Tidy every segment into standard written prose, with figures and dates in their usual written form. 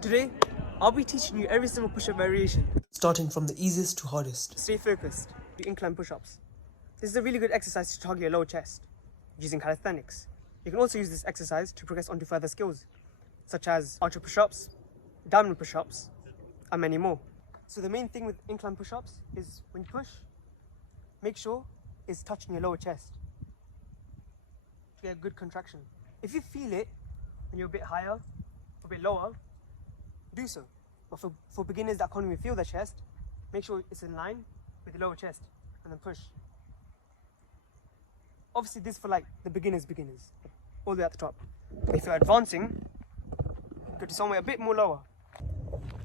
Today, I'll be teaching you every single push-up variation, starting from the easiest to hardest. Stay focused. Do incline push-ups. This is a really good exercise to target your lower chest using calisthenics. You can also use this exercise to progress onto further skills, such as archer push-ups, diamond push-ups, and many more. So the main thing with incline push-ups is when you push, make sure it's touching your lower chest to get a good contraction. If you feel it when you're a bit higher, a bit lower, do so. But for beginners that can't even feel their chest, make sure it's in line with the lower chest and then push. Obviously this is for like the beginners, all the way at the top. If you're advancing, go to somewhere a bit more lower.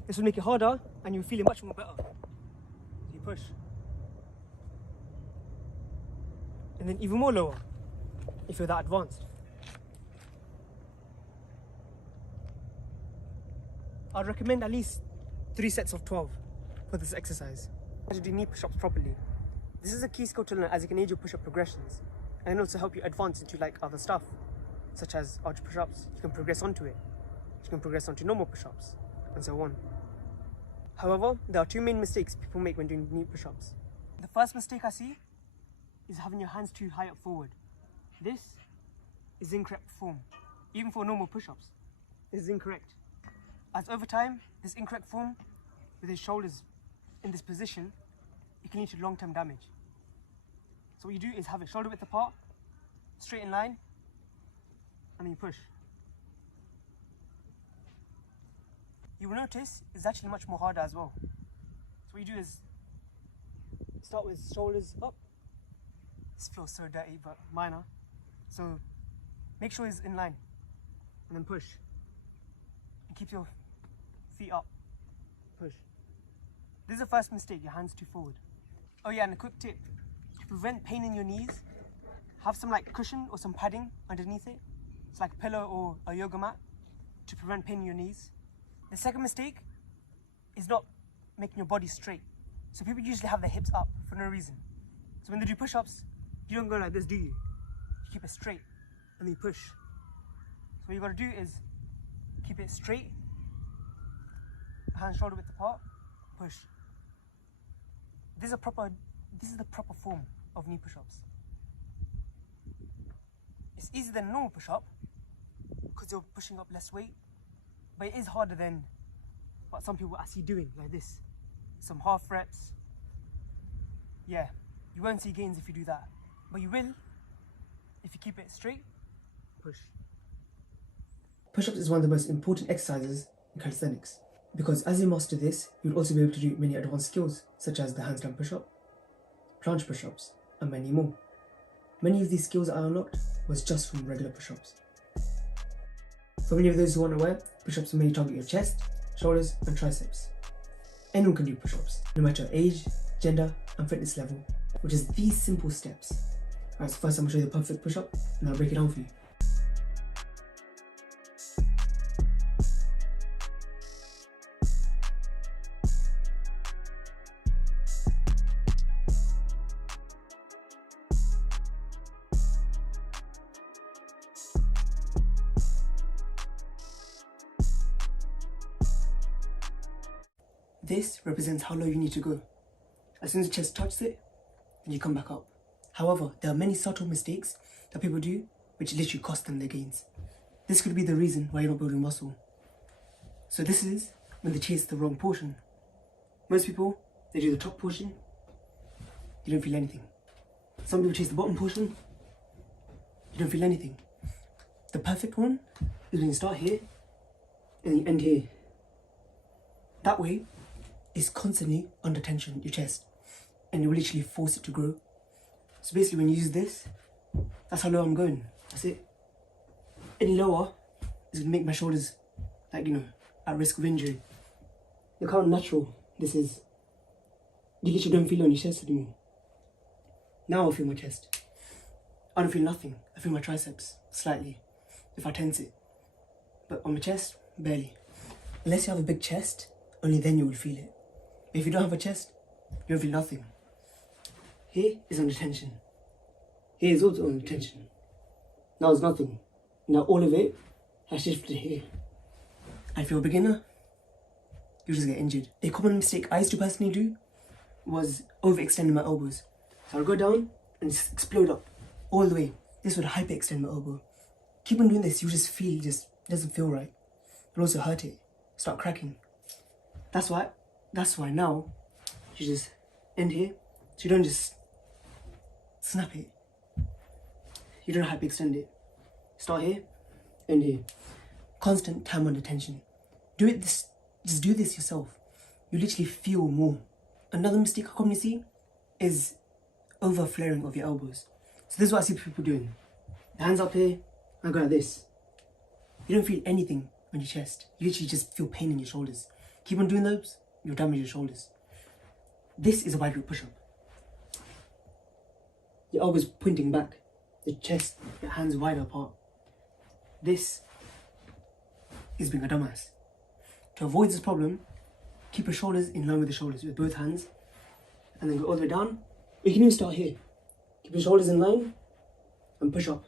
This will make it harder and you'll feel it much more better. So you push. And then even more lower, if you're that advanced. I'd recommend at least 3 sets of 12 for this exercise. How to do knee push-ups properly. This is a key skill to learn as you can aid your push-up progressions and also help you advance into like other stuff, such as arch push-ups. You can progress onto it. You can progress onto normal push-ups and so on. However, there are 2 main mistakes people make when doing knee push-ups. The first mistake I see is having your hands too high up forward. This is incorrect form. Even for normal push-ups, this is incorrect. As over time, this incorrect form with his shoulders in this position, it can lead to long-term damage. So what you do is have it shoulder width apart, straight in line, and then you push. You will notice it's actually much more harder as well. So what you do is start with shoulders up. This feels so dirty, but minor. So make sure it's in line, and then push. And keep your feet up, push. This is the first mistake, your hands too forward. Oh yeah, and a quick tip, to prevent pain in your knees, have some like cushion or some padding underneath it. It's like a pillow or a yoga mat to prevent pain in your knees. The second mistake is not making your body straight. So people usually have their hips up for no reason. So when they do push-ups, you don't go like this, do you? You keep it straight and then you push. So what you gotta do is keep it straight, hands shoulder width apart, push. This is the proper form of knee push-ups. It's easier than a normal push-up because you're pushing up less weight, but it is harder than what some people I see doing like this. Some half reps. Yeah, you won't see gains if you do that, but you will if you keep it straight, push. Push-ups is one of the most important exercises in calisthenics because as you master this, you'll also be able to do many advanced skills such as the handstand push-up, planche push-ups, and many more. Many of these skills I unlocked was just from regular push-ups. For many of those who aren't aware, push-ups will mainly target your chest, shoulders, and triceps. Anyone can do push-ups, no matter age, gender, and fitness level, which is these simple steps. Alright, so first I'm going to show you the perfect push-up, and I'll break it down for you. This represents how low you need to go. As soon as the chest touches it, then you come back up. However, there are many subtle mistakes that people do which literally cost them their gains. This could be the reason why you're not building muscle. So this is when they chase the wrong portion. Most people, they do the top portion, you don't feel anything. Some people chase the bottom portion, you don't feel anything. The perfect one is when you start here and you end here. That way, it's constantly under tension, your chest, and you will literally force it to grow. So basically when you use this, that's how low I'm going, that's it. Any lower is going to make my shoulders, like, at risk of injury. Look how natural this is. You literally don't feel it on your chest anymore. Now I feel my chest. I don't feel nothing. I feel my triceps, slightly, if I tense it. But on my chest, barely. Unless you have a big chest, only then you will feel it. But if you don't have a chest, you don't feel nothing. Here is under tension. Here is also under tension. Now it's nothing. Now all of it has shifted here. And if you're a beginner, you'll just get injured. A common mistake I used to personally do was overextending my elbows. So I'll go down and just explode up all the way. This would hyperextend my elbow. Keep on doing this, you just feel, just doesn't feel right. It'll also hurt it, start cracking. That's why now you just end here, so you don't just snap it. You don't hyperextend it. Start here, end here. Constant time under tension. Just do this yourself. You literally feel more. Another mistake I commonly see is over flaring of your elbows. So this is what I see people doing. The hands up here, and go like this. You don't feel anything on your chest. You literally just feel pain in your shoulders. Keep on doing those, you'll damage your shoulders. This is a wide grip push-up. Your elbows pointing back, your chest, your hands wider apart. This is being a dumbass. To avoid this problem, keep your shoulders in line with the shoulders with both hands, and then go all the way down. You can even start here. Keep your shoulders in line and push up.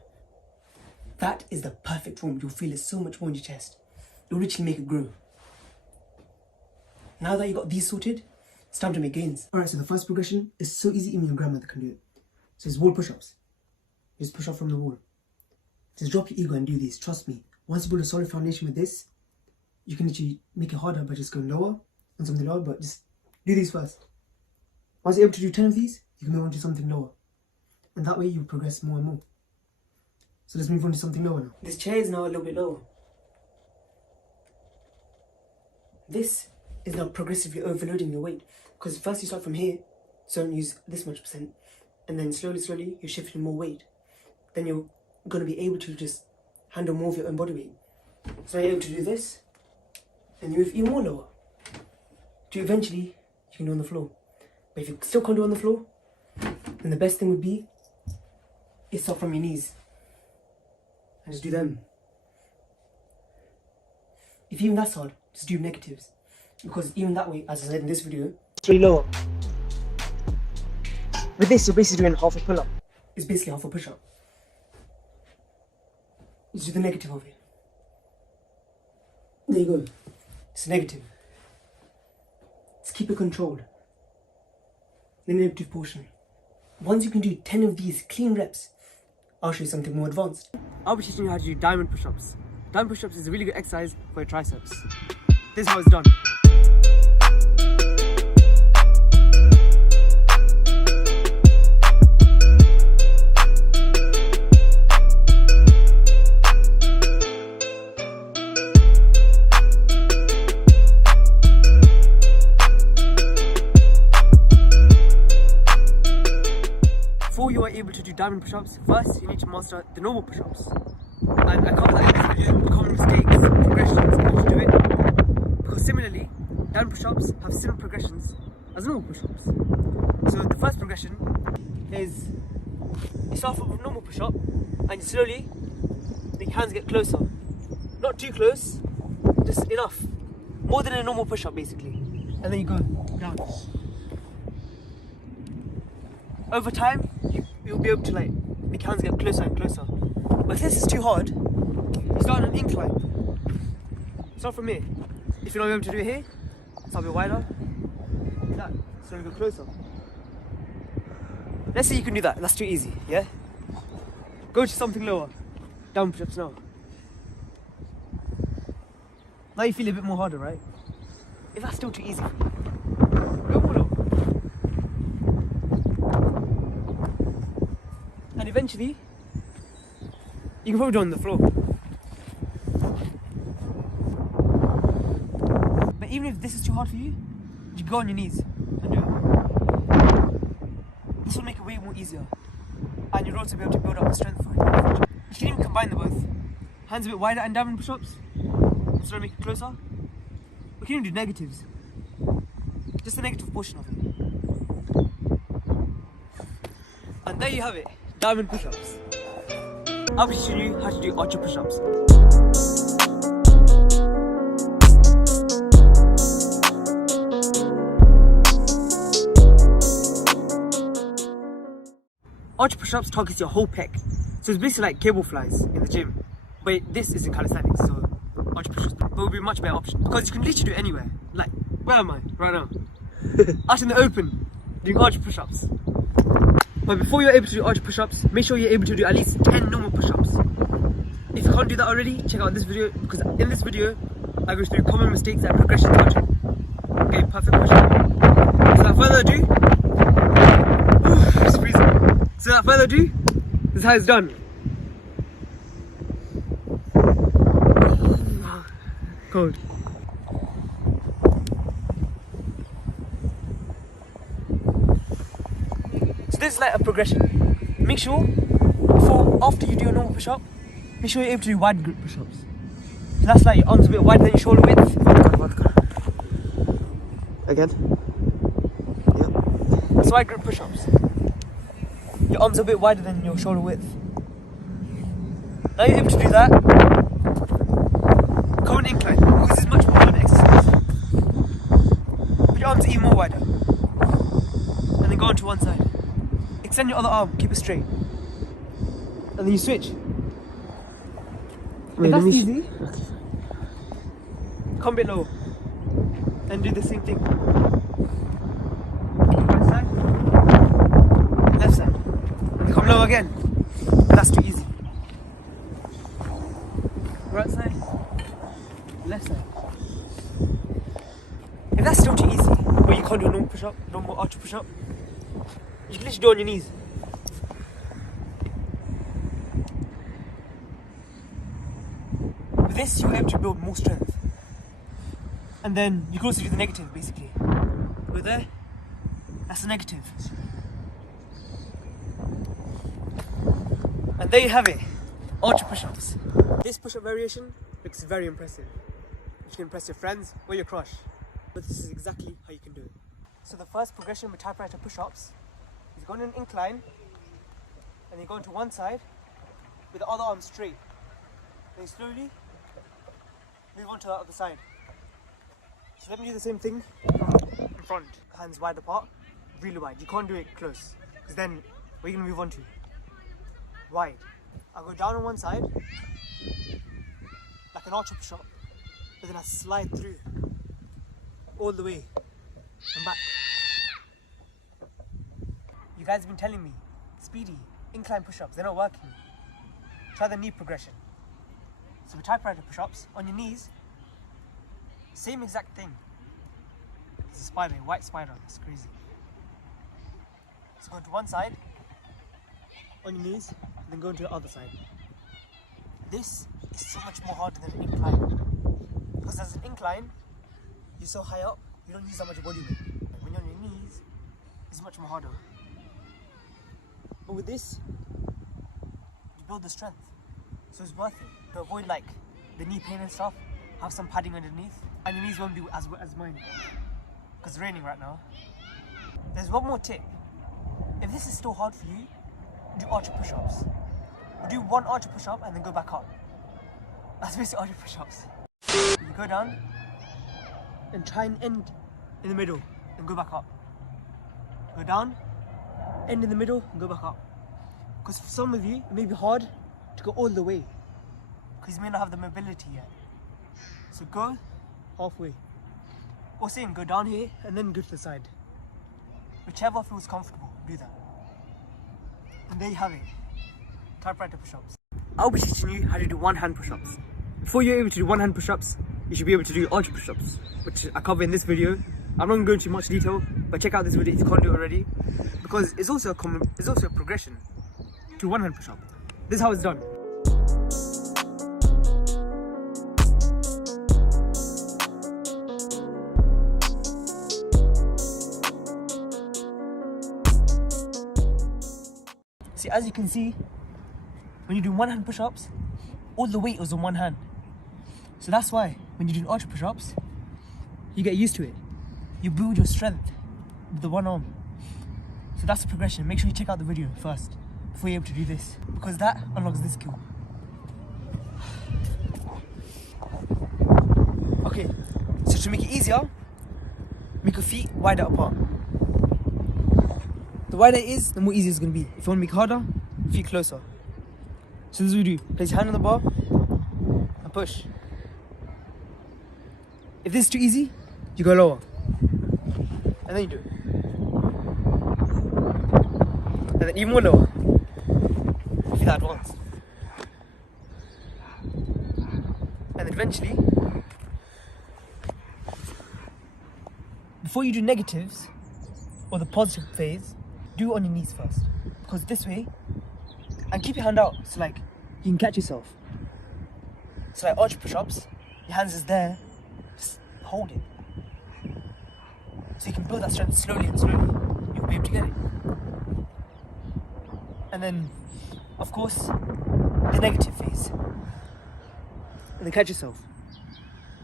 That is the perfect form. You'll feel it so much more in your chest. You'll literally make it grow. Now that you got these sorted, it's time to make gains. Alright, so the first progression is so easy, even your grandmother can do it. So it's wall push-ups. Just push up from the wall. Just drop your ego and do these. Trust me. Once you build a solid foundation with this, you can literally make it harder by just going lower on something lower, but just do these first. Once you're able to do 10 of these, you can move on to something lower. And that way you progress more and more. So let's move on to something lower now. This chair is now a little bit lower. This is now progressively overloading your weight. Because first you start from here, so don't use this much percent. And then slowly you're shifting more weight. Then you're going to be able to just handle more of your own body weight. So you're able to do this, and you move even more lower. To eventually, you can do on the floor. But if you still can't do on the floor, then the best thing would be, is start from your knees. And just do them. If even that's hard, just do negatives. Because even that way, as I said in this video, it's really lower. With this, you're basically doing half a pull-up. It's basically half a push-up. Just do the negative of it. There you go. It's a negative. Just keep it controlled. The negative portion. Once you can do 10 of these clean reps, I'll show you something more advanced. I'll be teaching you how to do diamond push-ups. Diamond push-ups is a really good exercise for your triceps. This is how it's done. Before you are able to do diamond push-ups, first you need to master the normal push-ups. And I cover that in common mistakes, progressions, how to do it. Because similarly, diamond push-ups have similar progressions as normal push-ups. So the first progression is you start off with a normal push-up and you slowly make your hands get closer. Not too close, just enough. More than a normal push-up basically. And then you go down. Over time, you'll be able to like make your hands get closer and closer. But if this is too hard, you start on an incline. Start from here. If you're not able to do it here, start a bit wider. Like that. So you go closer. Let's say you can do that. That's too easy, yeah? Go to something lower. Down push-ups now. Now you feel a bit more harder, right? If that's still too easy for you, go more low. And eventually, you can probably do it on the floor. But even if this is too hard for you, you go on your knees and do it. This will make it way more easier. And you'll also be able to build up the strength for it. You can even combine the both. Hands a bit wider and diamond push-ups. So make it closer. We can even do negatives. Just the negative portion of it. And there you have it. Diamond push-ups. I'll be teaching you how to do archer push-ups. Archer push-ups targets your whole pec. So it's basically like cable flies in the gym. But this is in calisthenics, so archer push-ups will be a much better option. Because you can literally do it anywhere. Like Where am I? Right now. Out in the open, doing arch push-ups. But before you're able to do arch push-ups, make sure you're able to do at least 10 normal push-ups. If you can't do that already, check out this video, because in this video, I go through common mistakes and progression to arch. Okay, perfect push-up. So without further ado, it's freezing. So without further ado, this is how it's done. Cold. So this is like a progression. Make sure, after you do a normal push-up, make sure you're able to do wide grip push-ups. So that's like your arms a bit wider than your shoulder width. Again. Yep. That's wide grip push-ups. Your arms are a bit wider than your shoulder width. Now you're able to do that. Go on incline, because this is much more harder exercise. Put your arms even more wider. And then go on to one side. Extend your other arm, keep it straight. And then you switch. Wait, if that's easy, okay. Come a bit low. And do the same thing. Right side, left side. And come low again. That's too easy. Right side, left side. If that's still too easy, or you can't do a normal push-up, normal arch push-up, you can literally do it on your knees. With this, you're able to build more strength. And then you can also do the negative, basically. Go there, that's the negative. And there you have it, arch push-ups. This push-up variation looks very impressive. You can impress your friends or your crush. But this is exactly how you can do it. So the first progression with typewriter push-ups is go on an incline, and you go into one side with the other arm straight. Then you slowly move on to the other side. So let me do the same thing in front. Hands wide apart, really wide. You can't do it close, because then what are you going to move on to? Wide. I'll go down on one side, like an arch push-up, but then I slide through all the way and back. You guys have been telling me, speedy, incline push-ups, they're not working. Try the knee progression. So with typewriter push-ups, on your knees, same exact thing. It's a spider, a white spider, it's crazy. So go to one side, on your knees, and then go into the other side. This is so much more harder than an incline. Because as an incline, you're so high up, you don't use that much body weight. When you're on your knees, it's much more harder. But with this, you build the strength. So it's worth it. To avoid like the knee pain and stuff, have some padding underneath. And your knees won't be as wet as mine. Because it's raining right now. There's one more tip. If this is still hard for you, do arch push-ups. Or do one arch push-up and then go back up. That's basically arch push-ups. You go down and try and end in the middle and go back up. Go down, end in the middle and go back up. Because for some of you, it may be hard to go all the way. Because you may not have the mobility yet. So go halfway. Or same, go down here and then go to the side. Whichever feels comfortable, do that. And there you have it. Typewriter push-ups. I'll be teaching you how to do one-hand push-ups. Before you're able to do one-hand push-ups, you should be able to do arch push-ups, which I cover in this video. I'm not going to go into much detail, but check out this video if you can't do it already, because it's also a progression to one-hand push-up. This is how it's done. See, as you can see, when you do one-hand push-ups, all the weight is on one hand. So that's why when you do arch push-ups, you get used to it. You build your strength with the one arm. So that's the progression. Make sure you check out the video first before you're able to do this, because that unlocks this skill. Okay, so to make it easier, make your feet wider apart. The wider it is, the more easier it's going to be. If you want to make it harder, feet closer. So this is what we do. Place your hand on the bar and push. If this is too easy, you go lower. And then you do it. And then even more lower. If you're advanced. And then eventually, before you do negatives or the positive phase, do it on your knees first. Because this way, and keep your hand out so like you can catch yourself. So like arch push-ups, your hands is there, just hold it. So you can build that strength slowly and slowly, you'll be able to get it. And then, of course, the negative phase. And then catch yourself.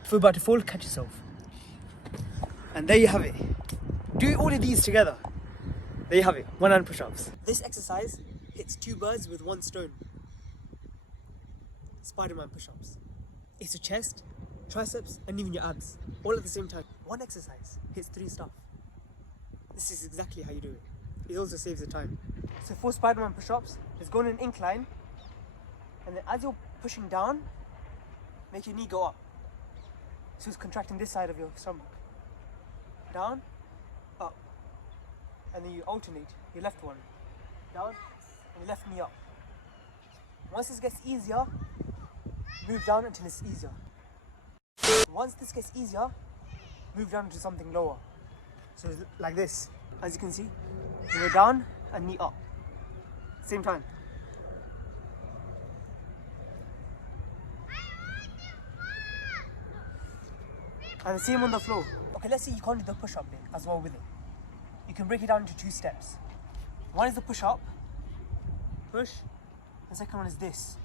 If you're about to fall, catch yourself. And there you have it. Do all of these together. There you have it, one-hand push-ups. This exercise hits 2 birds with 1 stone. SpiderMan Pushups. It's your chest, triceps, and even your abs, all at the same time. One exercise hits 3 stuff. This is exactly how you do it. It also saves the time. So for SpiderMan Pushups, just go on an incline, and then as you're pushing down, make your knee go up. So it's contracting this side of your stomach. Down, up. And then you alternate your left one. Down, and your left knee up. Once this gets easier, move down until it's easier. Once this gets easier, move down to something lower. So it's like this. As you can see, you go down and knee up. Same time. And the same on the floor. Okay, let's say you can't do the push-up bit as well with it. You can break it down into 2 steps. One is the push-up, push. The second one is this.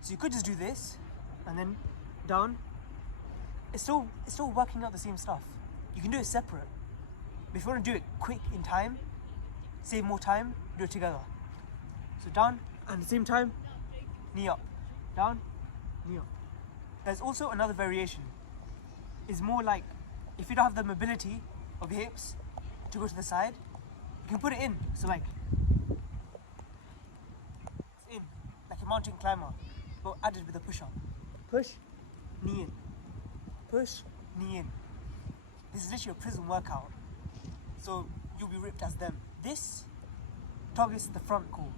So you could just do this, and then down. It's still working out the same stuff. You can do it separate. But if you want to do it quick in time, save more time, do it together. So down, and at the same time, knee up. Down, knee up. There's also another variation. It's more like, if you don't have the mobility of your hips to go to the side, you can put it in. So like, it's in, like a mountain climber, but added with a push-up. Push, knee in. Push, knee in. This is literally a prison workout. So you'll be ripped as them. This targets the front core.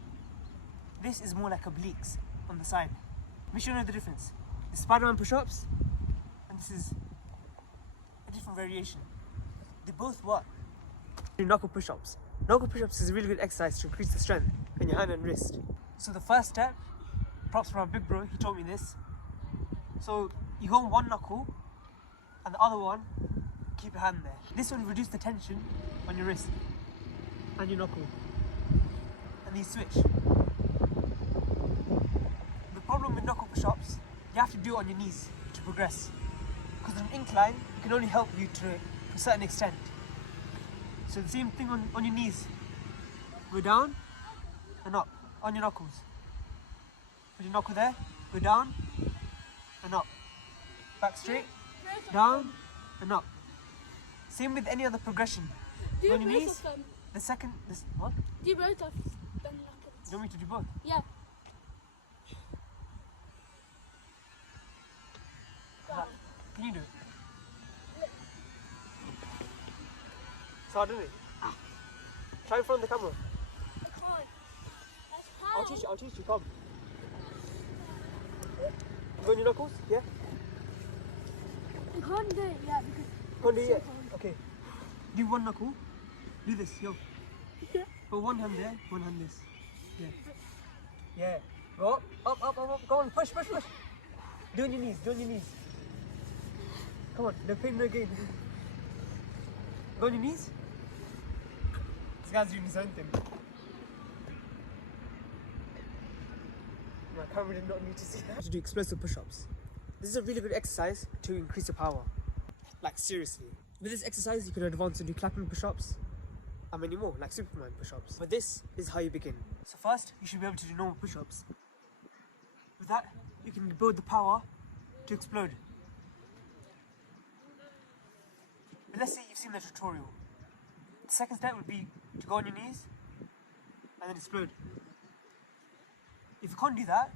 This is more like obliques on the side. Make sure you know the difference. The SpiderMan push-ups, and this is a different variation. They both work. Knuckle push-ups. Knuckle push-ups is a really good exercise to increase the strength in your hand and wrist. So the first step, props from my big bro, he told me this. So you go on one knuckle, and the other one, keep your hand there. This will reduce the tension on your wrist and your knuckle. And you switch. The problem with knuckle push-ups, you have to do it on your knees to progress. Because on an incline, it can only help you to a certain extent. So the same thing on your knees. Go down and up on your knuckles. Put your knuckle there, go down and up. Back straight, down and up. Same with any other progression. Do on your both knees, of them? the second, what? Do both of them knuckles? Do you want me to do both? Yeah. Can you do it? It's hard, isn't it? Try in front of the camera. I can't. That's hard. I'll teach you, come. Go on your knuckles, yeah? I can't do it yet because Can't do it it's yet? so hard. Okay. Do one knuckle. Do this, yo. Yeah. Put one hand there, one hand this. Yeah. Yeah. Go up. Go on, push. Do on your knees, Come on, no pain, no gain. Go on your knees. This guy's doing his own thing. My camera did not need to see that. To do explosive push-ups. This is a really good exercise to increase your power. Like seriously. With this exercise, you can advance and do clapping push-ups and many more, like Superman push-ups. But this is how you begin. So first, you should be able to do normal push-ups. With that, you can build the power to explode. But let's say you've seen the tutorial. The second step would be to go on your knees and then explode. If you can't do that,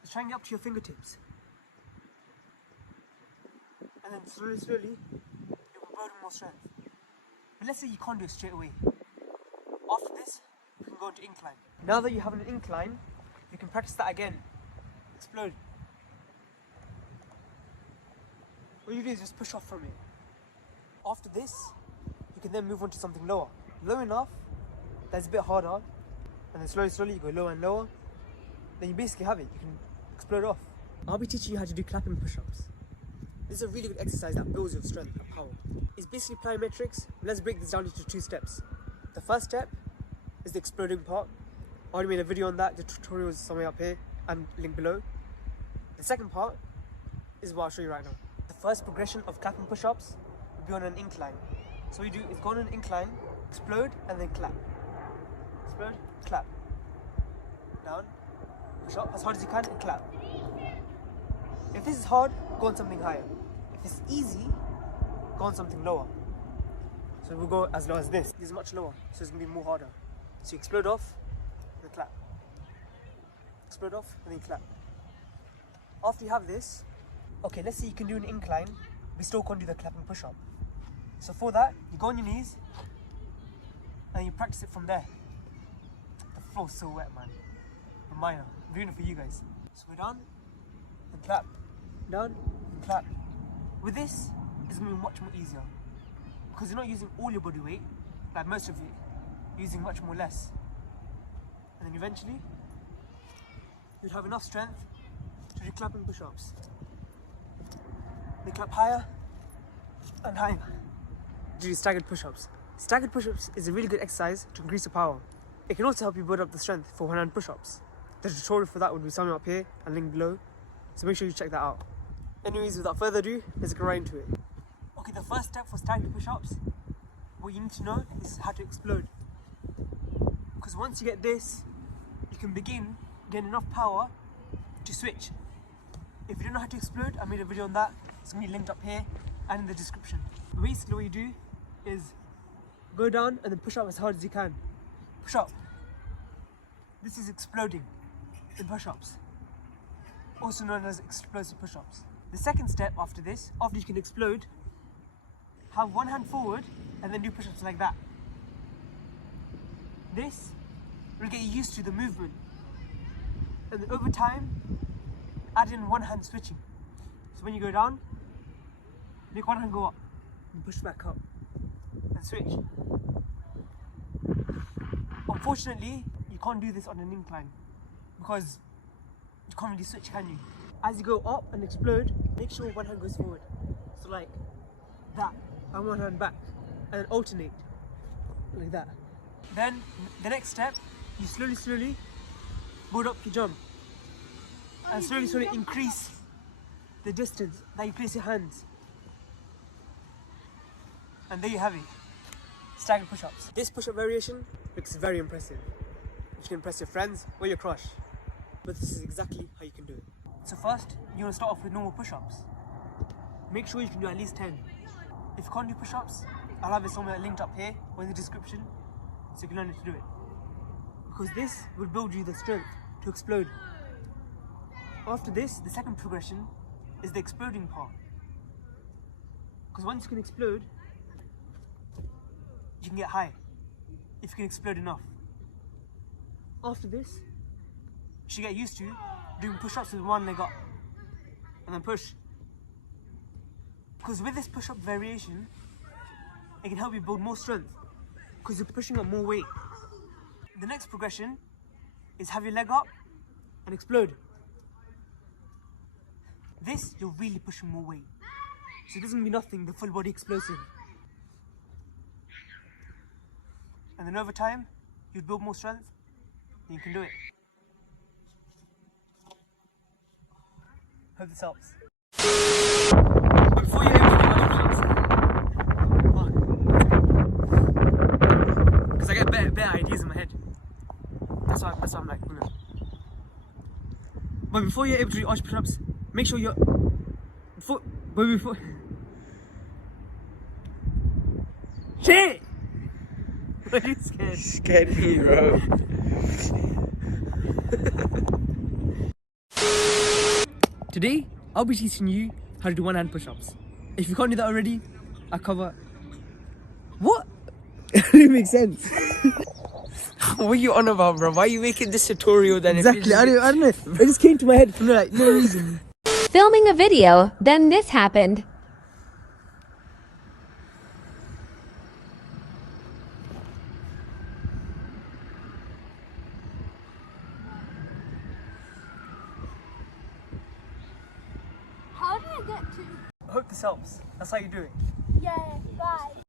just try and get up to your fingertips. And then slowly, you'll be building more strength. But let's say you can't do it straight away. After this, you can go into incline. Now that you have an incline, you can practice that again. Explode. What you do is just push off from it. After this, you can then move on to something lower. Low enough, that's a bit harder. And then slowly you go lower and lower. Then you basically have it. You can explode off. I'll be teaching you how to do clapping push-ups. This is a really good exercise that builds your strength and power. It's basically plyometrics. Let's break this down into 2 steps. The first step is the exploding part. I already made a video on that. The tutorial is somewhere up here and link below. The second part is what I'll show you right now. The first progression of clapping push-ups will be on an incline. So what you do is go on an incline, explode, and then clap. Explode, clap. Down, push up as hard as you can and clap. If this is hard, go on something higher. If it's easy, go on something lower. So we'll go as low as this. This is much lower, so it's going to be more harder. So you explode off, then clap. Explode off, and then clap. After you have this, okay, let's say you can do an incline, we still can't do the clap and push up. So for that, you go on your knees, and you practice it from there. The floor's so wet, man. But minor, I'm doing it for you guys. So we're down, then clap. Down, and clap. With this, it's going to be much more easier. Because you're not using all your body weight, like most of you, you're using much more less. And then eventually, you'd have enough strength to do clapping push-ups. They clap higher and higher. Do staggered push-ups. Staggered push-ups is a really good exercise to increase your power. It can also help you build up the strength for one-hand push-ups. The tutorial for that would be somewhere up here and link below, so make sure you check that out. Anyways, without further ado, let's get right into it. Okay, the first step for staggered push-ups, what you need to know is how to explode. Because once you get this, you can begin getting enough power to switch. If you don't know how to explode, I made a video on that. It's going to be linked up here and in the description. Basically what you do is go down and then push up as hard as you can. Push up. This is exploding in push-ups, also known as explosive push-ups. The second step after this, after you can explode, have one hand forward and then do push-ups like that. This will get you used to the movement, and then over time add in one hand switching. So when you go down, make one hand go up and push back up and switch. Unfortunately, you can't do this on an incline because you can't really switch, can you? As you go up and explode, make sure one hand goes forward. So like that, and one hand back, and then alternate like that. Then the next step, you slowly build up your jump and slowly increase the distance that you place your hands. And there you have it, staggered push-ups. This push-up variation looks very impressive, which can impress your friends or your crush. But this is exactly how you can do it. So first, you want to start off with normal push-ups. Make sure you can do at least 10. If you can't do push-ups, I'll have it somewhere linked up here or in the description, so you can learn how to do it. Because this will build you the strength to explode. After this, the second progression is the exploding part. Because once you can explode, you can get high, if you can explode enough. After this, you should get used to doing push-ups with one leg up, and then push. Because with this push-up variation, it can help you build more strength, because you're pushing up more weight. The next progression is have your leg up and explode. This, you're really pushing more weight. So it doesn't be nothing, the full body explosive. And then over time, you'd build more strength, and you can do it. Hope this helps. But before you able to do my push-ups, because I get better ideas in my head. That's why I'm like, you know. But before you're able to do arch push-ups, make sure you're before shit! Why are you scared? Scared me, bro. Today, I'll be teaching you how to do one-hand push-ups. If you can't do that already, I'll cover What? It didn't make sense. What are you on about, bro? Why are you making this tutorial then? Exactly. I don't know. It just came to my head for no reason. Filming a video, then this happened. How did I get to? I hope this helps. That's how you do it. Yeah, bye.